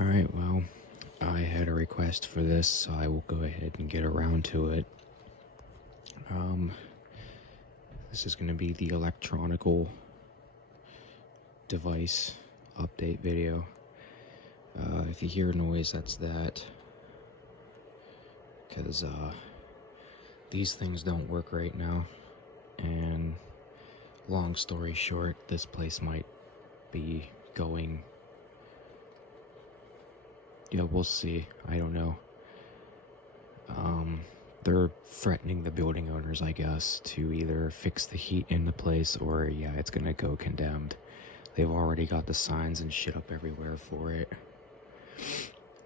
Alright, well, I had a request for this, so I will go ahead and get around to it. This is going to be the electronical device update video. If you hear noise, that's that. Because these things don't work right now. And long story short, this place might be going... Yeah, we'll see. I don't know. They're threatening the building owners, I guess, to either fix the heat in the place or, yeah, it's gonna go condemned. They've already got the signs and shit up everywhere for it.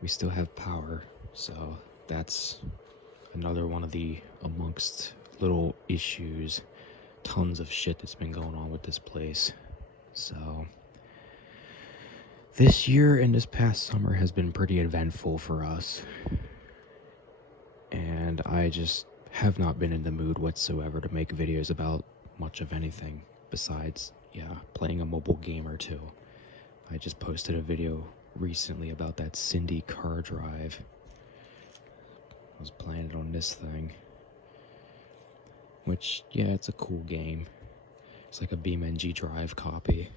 We still have power, so that's another one of the amongst little issues. Tons of shit that's been going on with this place. So this year and this past summer has been pretty eventful for us. And I just have not been in the mood whatsoever to make videos about much of anything besides, yeah, playing a mobile game or two. I just posted a video recently about that Cindy car drive. I was playing it on this thing. Which, yeah, it's a cool game. It's like a BeamNG Drive copy.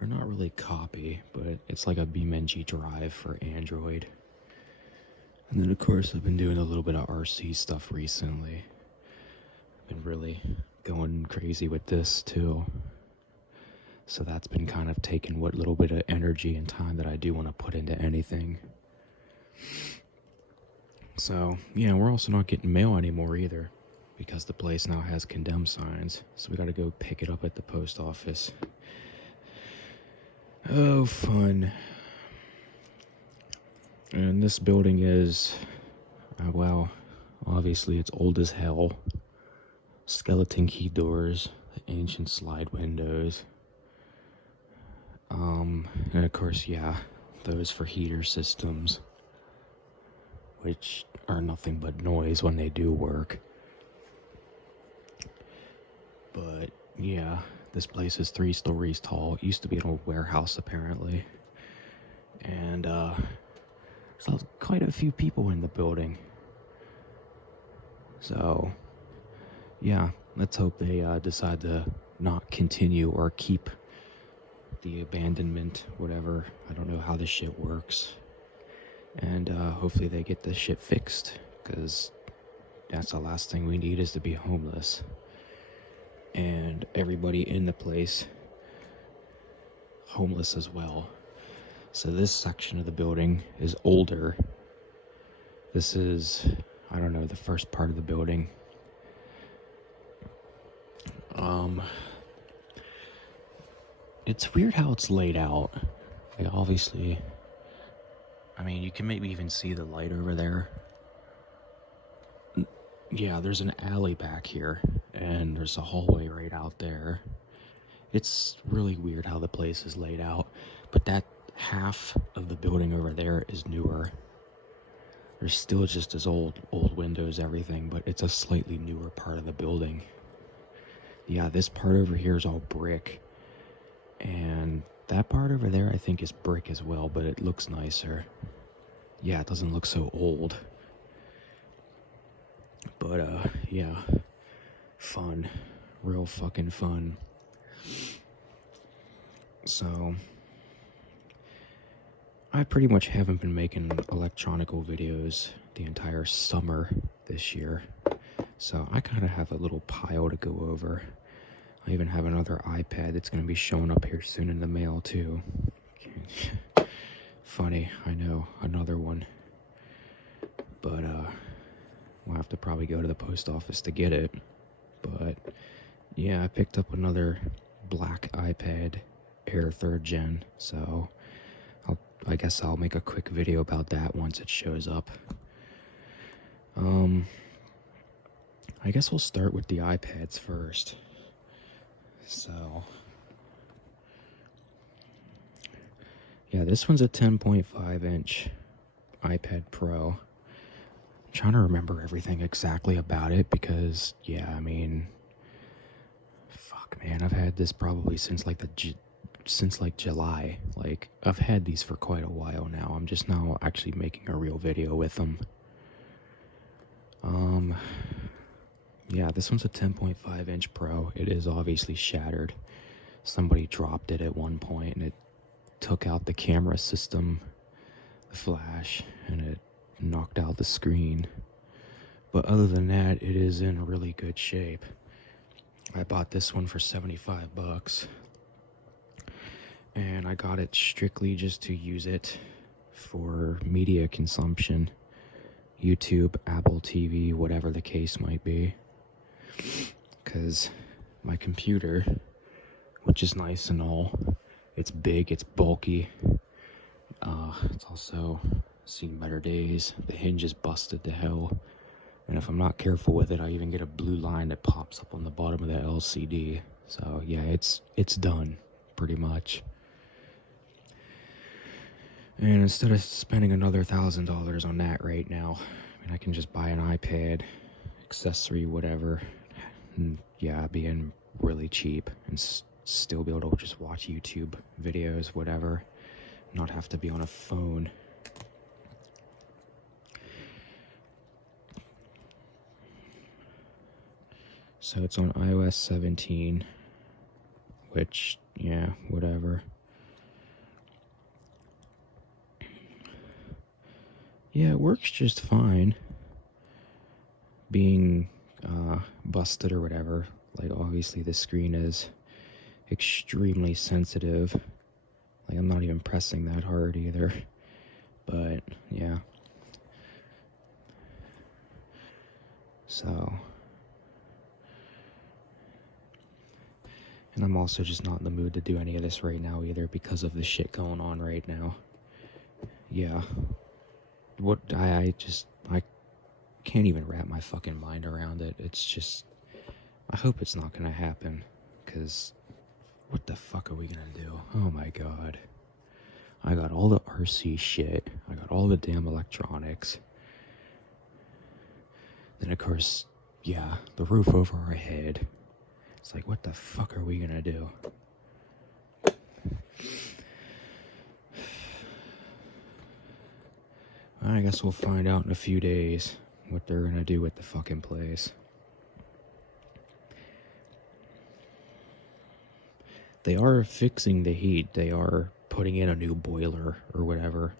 Or not really copy, but it's like a BeamNG Drive for Android. And then, of course, I've been doing a little bit of RC stuff recently. I've been really going crazy with this, too. So that's been kind of taking what little bit of energy and time that I do want to put into anything. So, yeah, we're also not getting mail anymore either, because the place now has condemned signs. So we gotta go pick it up at the post office. Oh, fun. And this building is, well, obviously it's old as hell. Skeleton key doors, ancient slide windows. And of course, yeah, those for heater systems, which are nothing but noise when they do work. But, yeah, this place is 3 stories tall. It used to be an old warehouse, apparently. And, there's quite a few people in the building. So, yeah, let's hope they decide to not continue or keep the abandonment, whatever. I don't know how this shit works. And hopefully they get this shit fixed, because that's the last thing we need, is to be homeless. And everybody in the place homeless as well. So this section of the building is older. This is, I don't know, the first part of the building. It's weird how it's laid out. Like, obviously, I mean, you can maybe even see the light over there. Yeah, there's an alley back here, and there's a hallway right out there. It's really weird how the place is laid out, but that half of the building over there is newer. There's still just as old windows, everything, but it's a slightly newer part of the building. Yeah, this part over here is all brick, and that part over there I think is brick as well, but it looks nicer. Yeah, it doesn't look so old. But, yeah, fun. Real fucking fun. So, I pretty much haven't been making electronical videos the entire summer this year. So, I kind of have a little pile to go over. I even have another iPad that's going to be showing up here soon in the mail, too. Funny, I know, another one. But, we'll have to probably go to the post office to get it. But, yeah, I picked up another black iPad Air 3rd Gen, so I guess I'll make a quick video about that once it shows up. I guess we'll start with the iPads first. So, yeah, this one's a 10.5 inch iPad Pro. I'm trying to remember everything exactly about it because, yeah, I mean, fuck, man, I've had this probably since like the since like July. Like, I've had these for quite a while now. I'm just now actually making a real video with them. Yeah, this one's a 10.5 inch Pro. It is obviously shattered. Somebody dropped it at one point and it took out the camera system, the flash, and it knocked out the screen. But other than that, it is in really good shape. I bought this one for 75 bucks. And I got it strictly just to use it for media consumption. YouTube, Apple TV, whatever the case might be. Because my computer, which is nice and all, it's big, it's bulky. It's also seen better days. The hinge is busted to hell. And if I'm not careful with it, I even get a blue line that pops up on the bottom of the LCD. So yeah, it's done, pretty much. And instead of spending another $1,000 on that right now, I mean, I can just buy an iPad, accessory, whatever. And yeah, being really cheap and still be able to just watch YouTube videos, whatever. Not have to be on a phone. So it's on iOS 17, which, yeah, whatever. Yeah, it works just fine. Being busted or whatever, like obviously the screen is extremely sensitive. Like, I'm not even pressing that hard either. But yeah. So, and I'm also just not in the mood to do any of this right now either because of the shit going on right now. Yeah. I can't even wrap my fucking mind around it. It's just, I hope it's not gonna happen, because what the fuck are we gonna do? Oh my god. I got all the RC shit. I got all the damn electronics. Then of course, yeah, the roof over our head. It's like, what the fuck are we gonna do? I guess we'll find out in a few days what they're gonna do with the fucking place. They are fixing the heat. They are putting in a new boiler or whatever.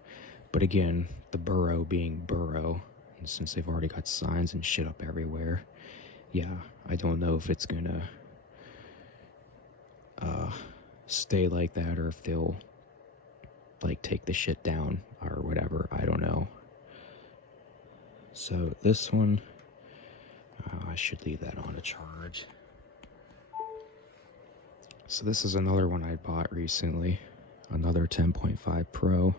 But again, the borough being borough, and since they've already got signs and shit up everywhere, yeah, I don't know if it's gonna stay like that or if they'll like take the shit down or whatever. I don't know. So this one, I should leave that on a charge. So this is another one I bought recently, another 10.5 Pro.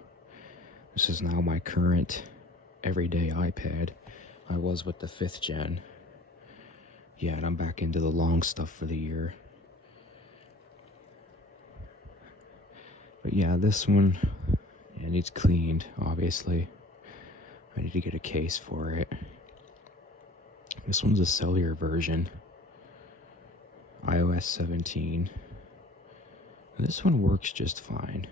This is now my current everyday iPad. I was with the 5th gen. Yeah, and I'm back into the long stuff for the year. But yeah, this one, it needs cleaned, obviously. I need to get a case for it. This one's a cellular version. iOS 17. This one works just fine.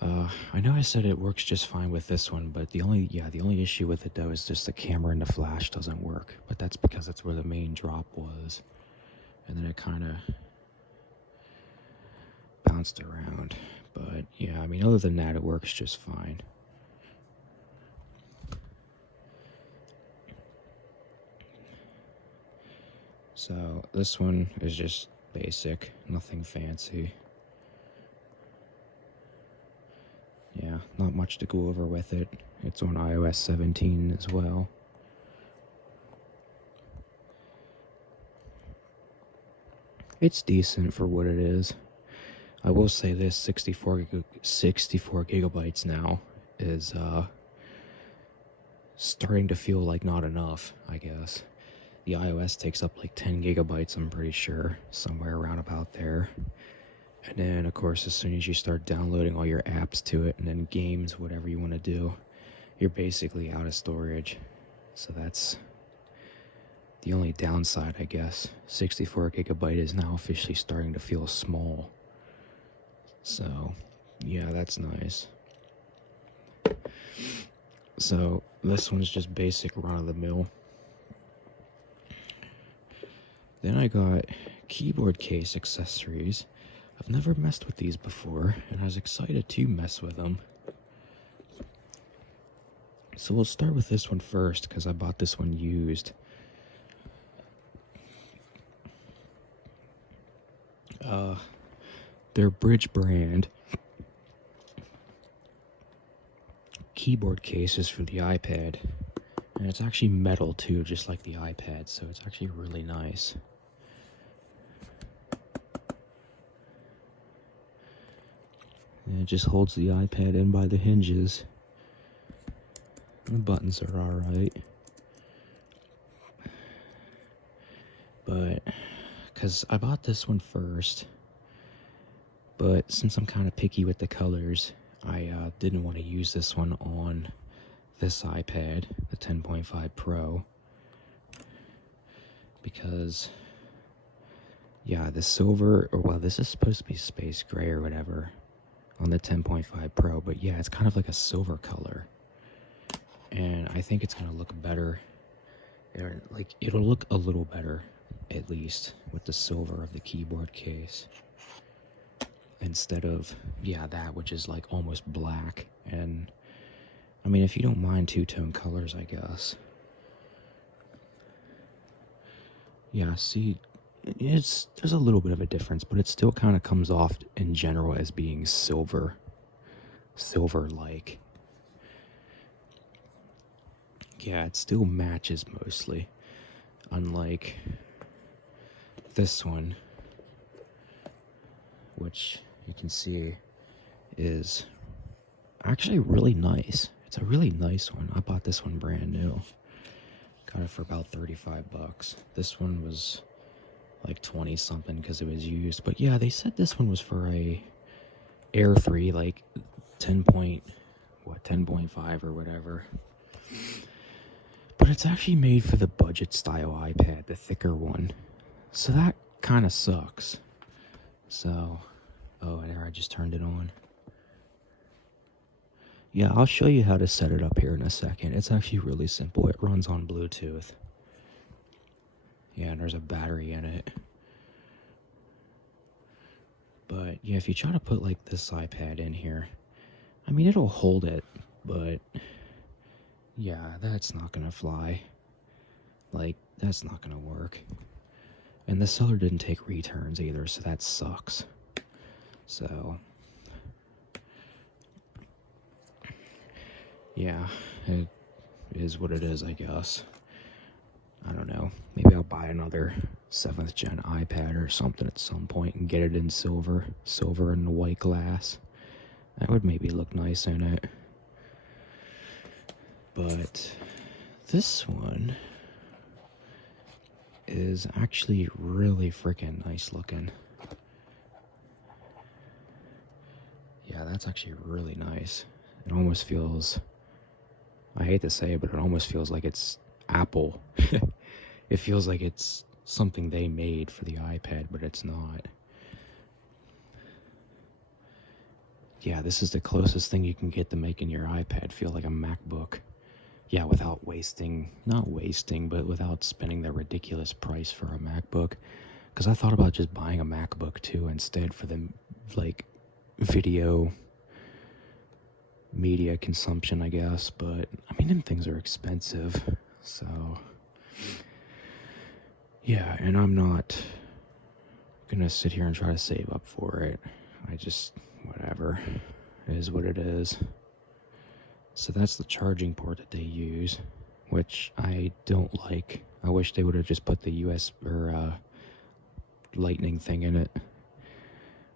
I know I said it works just fine with this one, but the only issue with it though is just the camera and the flash doesn't work. But that's because that's where the main drop was. And then it kind of bounced around. But yeah, I mean, other than that, it works just fine. So this one is just basic, nothing fancy. Yeah, not much to go over with it. It's on iOS 17 as well. It's decent for what it is. I will say this, 64 gigabytes now is starting to feel like not enough, I guess. The iOS takes up like 10 gigabytes, I'm pretty sure, somewhere around about there. And then, of course, as soon as you start downloading all your apps to it, and then games, whatever you want to do, you're basically out of storage. So that's the only downside, I guess. 64 gigabyte is now officially starting to feel small. So, yeah, that's nice. So, this one's just basic run-of-the-mill. Then I got keyboard case accessories. I've never messed with these before, and I was excited to mess with them. So we'll start with this one first, because I bought this one used. They're Bridge brand keyboard cases for the iPad. And it's actually metal too, just like the iPad, so it's actually really nice. And it just holds the iPad in by the hinges. The buttons are alright. But, because I bought this one first, but since I'm kind of picky with the colors, I didn't want to use this one on this iPad, the 10.5 Pro, because, yeah, the silver, or well, this is supposed to be space gray or whatever on the 10.5 Pro, but yeah, it's kind of like a silver color, and I think it's going to look better, or like, it'll look a little better, at least, with the silver of the keyboard case, instead of, yeah, that, which is like almost black. And I mean, if you don't mind two-tone colors, I guess. Yeah, see, there's a little bit of a difference, but it still kind of comes off in general as being silver-like. Yeah, it still matches mostly, unlike this one, which you can see is actually really nice. It's a really nice one. I bought this one brand new. Got it for about 35 bucks. This one was like 20 something because it was used. But yeah, they said this one was for a Air 3, like 10.5 or whatever. But it's actually made for the budget style iPad, the thicker one. So that kind of sucks. So, oh, and there, I just turned it on. Yeah, I'll show you how to set it up here in a second. It's actually really simple. It runs on Bluetooth. Yeah, and there's a battery in it. But yeah, if you try to put like this iPad in here, I mean, it'll hold it, but yeah, that's not gonna fly. Like, that's not gonna work. And the seller didn't take returns either, so that sucks. So, yeah, it is what it is, I guess. I don't know. Maybe I'll buy another 7th gen iPad or something at some point and get it in silver and white glass. That would maybe look nice in it. But this one is actually really freaking nice looking. Yeah, that's actually really nice. It almost feels, I hate to say it, but it almost feels like it's Apple. It feels like it's something they made for the iPad, but it's not. Yeah, this is the closest thing you can get to making your iPad feel like a MacBook. Yeah, without not wasting, but without spending the ridiculous price for a MacBook. Because I thought about just buying a MacBook too instead for the, like, video media consumption, I guess. But, I mean, them things are expensive. So, yeah, and I'm not gonna sit here and try to save up for it. I just, whatever. It is what it is. So that's the charging port that they use, which I don't like. I wish they would have just put the US or lightning thing in it.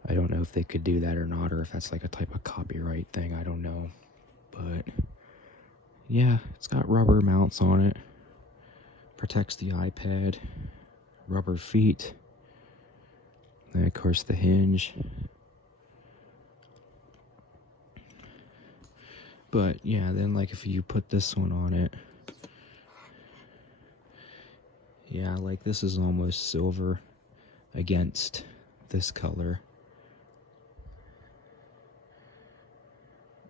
I don't know if they could do that or not, or if that's like a type of copyright thing. I don't know. But yeah, it's got rubber mounts on it. Protects the iPad. Rubber feet. And of course the hinge. But yeah, then like if you put this one on it, yeah, like this is almost silver against this color.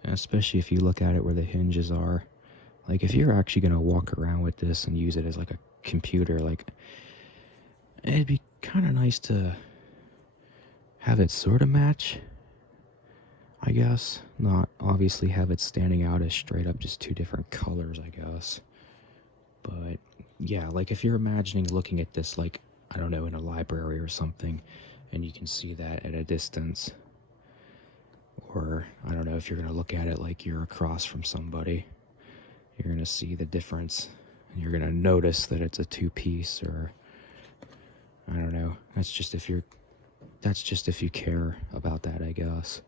And especially if you look at it where the hinges are. Like, if you're actually going to walk around with this and use it as like a computer, like, it'd be kind of nice to have it sort of match, I guess. Not obviously have it standing out as straight up just two different colors, I guess. But yeah, like if you're imagining looking at this, like, I don't know, in a library or something, and you can see that at a distance, or I don't know, if you're going to look at it like you're across from somebody, you're going to see the difference, and you're going to notice that it's a two-piece, or I don't know. That's just if you care about that, I guess.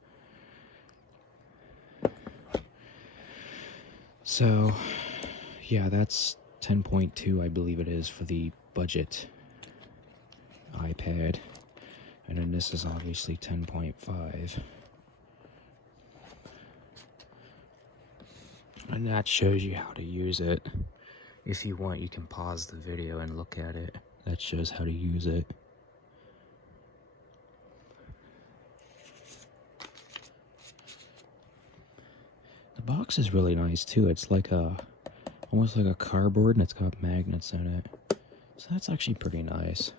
So, yeah, that's 10.2, I believe it is, for the budget iPad. And then this is obviously 10.5. And that shows you how to use it. If you want, you can pause the video and look at it. That shows how to use it. The box is really nice too. It's like almost like a cardboard, and it's got magnets in it. So that's actually pretty nice.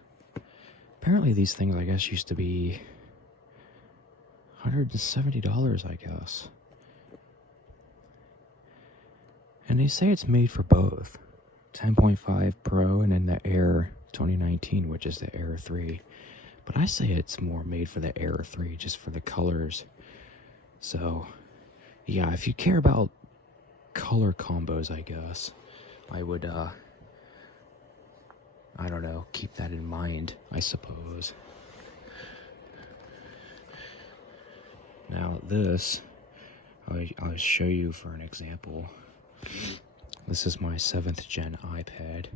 Apparently these things, I guess, used to be $170, I guess. And they say it's made for both 10.5 Pro and then the Air 2019, which is the Air 3. But I say it's more made for the Air 3, just for the colors. So, yeah, if you care about color combos, I guess, I would, I don't know, keep that in mind, I suppose. Now this, I'll show you for an example. This is my 7th gen iPad,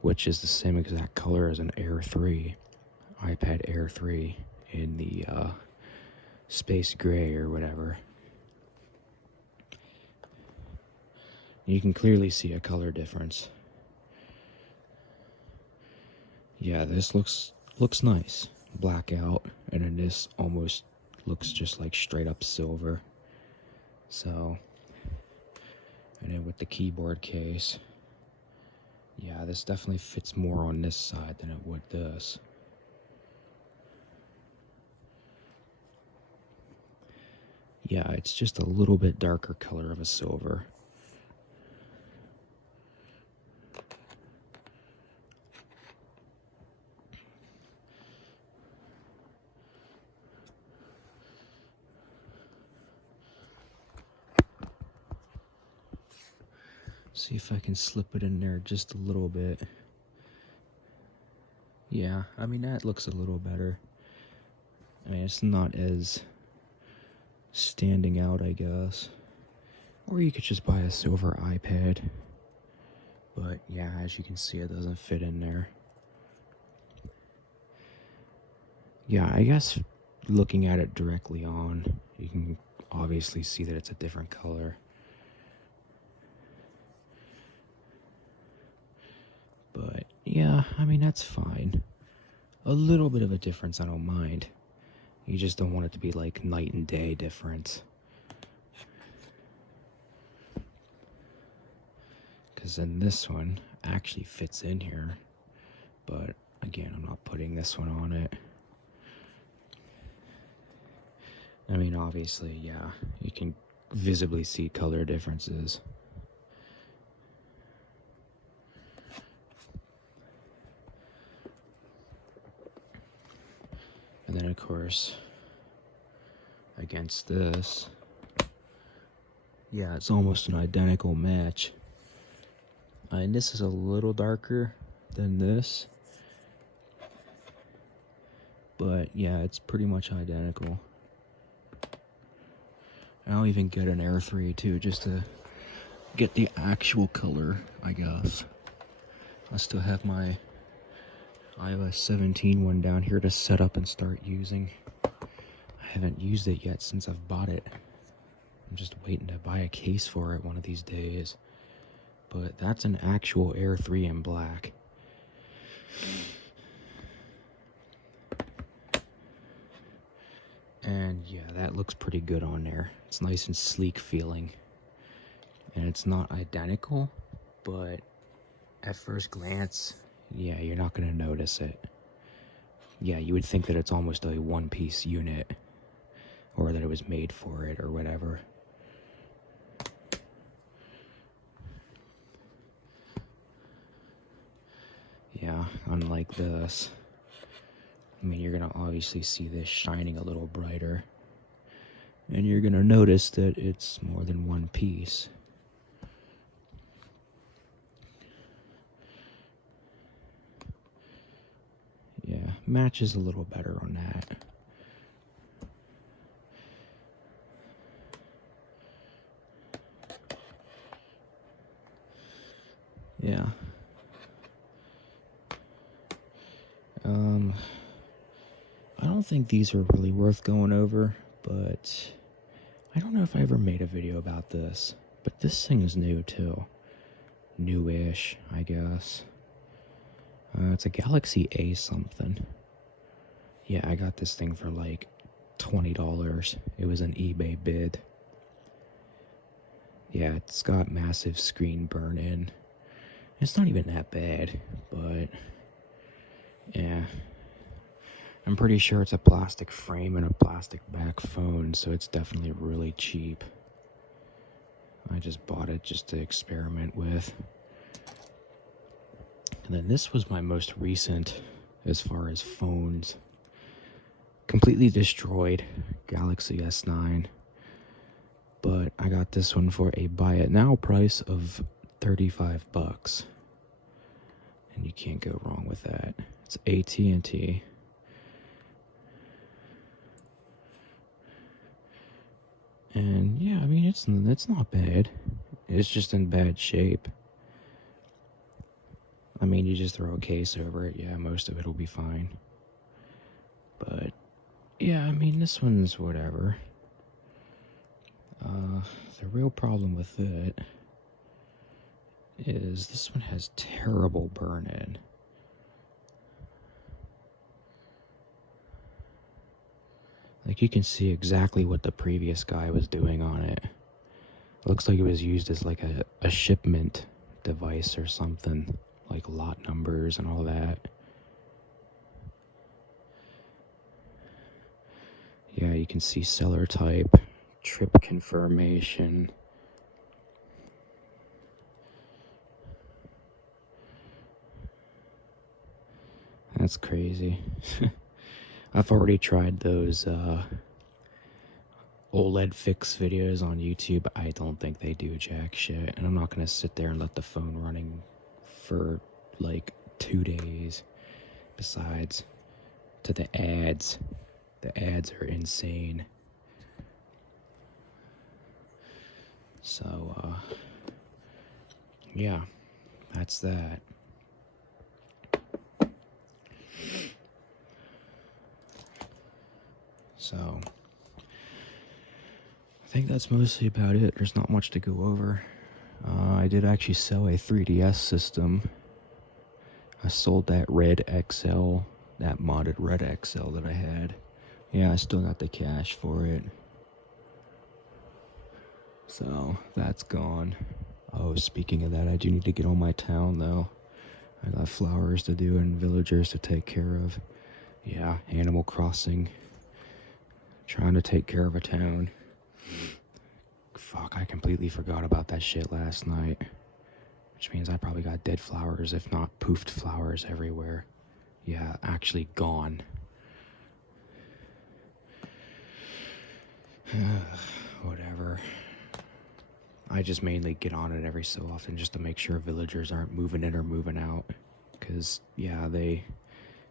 which is the same exact color as an Air 3, iPad Air 3, in the space gray or whatever. You can clearly see a color difference. Yeah, this looks nice, blackout, and then this almost looks just like straight up silver. So, and then with the keyboard case, yeah, this definitely fits more on this side than it would this. Yeah, it's just a little bit darker color of a silver. See if I can slip it in there just a little bit. Yeah, I mean, that looks a little better. I mean, it's not as standing out, I guess. Or you could just buy a silver iPad. But yeah, as you can see, it doesn't fit in there. Yeah, I guess looking at it directly on, you can obviously see that it's a different color. But yeah, I mean, that's fine. A little bit of a difference, I don't mind. You just don't want it to be like night and day difference. Because then this one actually fits in here. But again, I'm not putting this one on it. I mean, obviously, yeah, you can visibly see color differences. And then, of course, against this, yeah, it's almost an identical match. And this is a little darker than this. But, yeah, it's pretty much identical. I'll even get an Air 3, too, just to get the actual color, I guess. I still have my iOS 17 one down here to set up and start using. I haven't used it yet since I've bought it. I'm just waiting to buy a case for it one of these days. But that's an actual Air 3 in black. And Yeah, that looks pretty good on there. It's nice and sleek feeling. And it's not identical, but at first glance, yeah, you're not going to notice it. Yeah, you would think that it's almost a one-piece unit, or that it was made for it, or whatever. Yeah, unlike this. I mean, you're going to obviously see this shining a little brighter. And you're going to notice that it's more than one piece. Yeah, matches a little better on that. Yeah. I don't think these are really worth going over, but I don't know if I ever made a video about this. But this thing is new too. Newish, I guess. It's a Galaxy A something. Yeah, I got this thing for like $20. It was an eBay bid. Yeah, it's got massive screen burn in. It's not even that bad, but yeah. I'm pretty sure it's a plastic frame and a plastic back phone, so it's definitely really cheap. I just bought it just to experiment with. And then this was my most recent as far as phones. Completely destroyed Galaxy S9. But I got this one for a buy it now price of $35. And you can't go wrong with that. It's AT&T. And yeah, I mean, it's not bad. It's just in bad shape. I mean, you just throw a case over it. Yeah, most of it will be fine. But yeah, I mean, this one's whatever. The real problem with it is this one has terrible burn-in. Like, you can see exactly what the previous guy was doing on it. Looks like it was used as like a shipment device or something, like lot numbers and all that. Yeah, you can see seller type, trip confirmation. That's crazy. I've already tried those OLED fix videos on YouTube. I don't think they do jack shit, and I'm not gonna sit there and let the phone running for like 2 days. Besides, to the ads are insane. So yeah, that's that. So I think that's mostly about it. There's not much to go over. I did actually sell a 3DS system. I sold that red XL, that modded red XL that I had. Yeah, I still got the cash for it. So that's gone. Oh, speaking of that, I do need to get on my town though. I got flowers to do and villagers to take care of. Yeah, Animal Crossing. Trying to take care of a town. Fuck, I completely forgot about that shit last night. Which means I probably got dead flowers, if not poofed flowers everywhere. Yeah, actually gone. Whatever. I just mainly get on it every so often just to make sure villagers aren't moving in or moving out. Because, yeah, they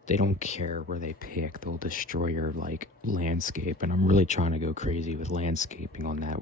don't care where they pick. They'll destroy your, like, landscape. And I'm really trying to go crazy with landscaping on that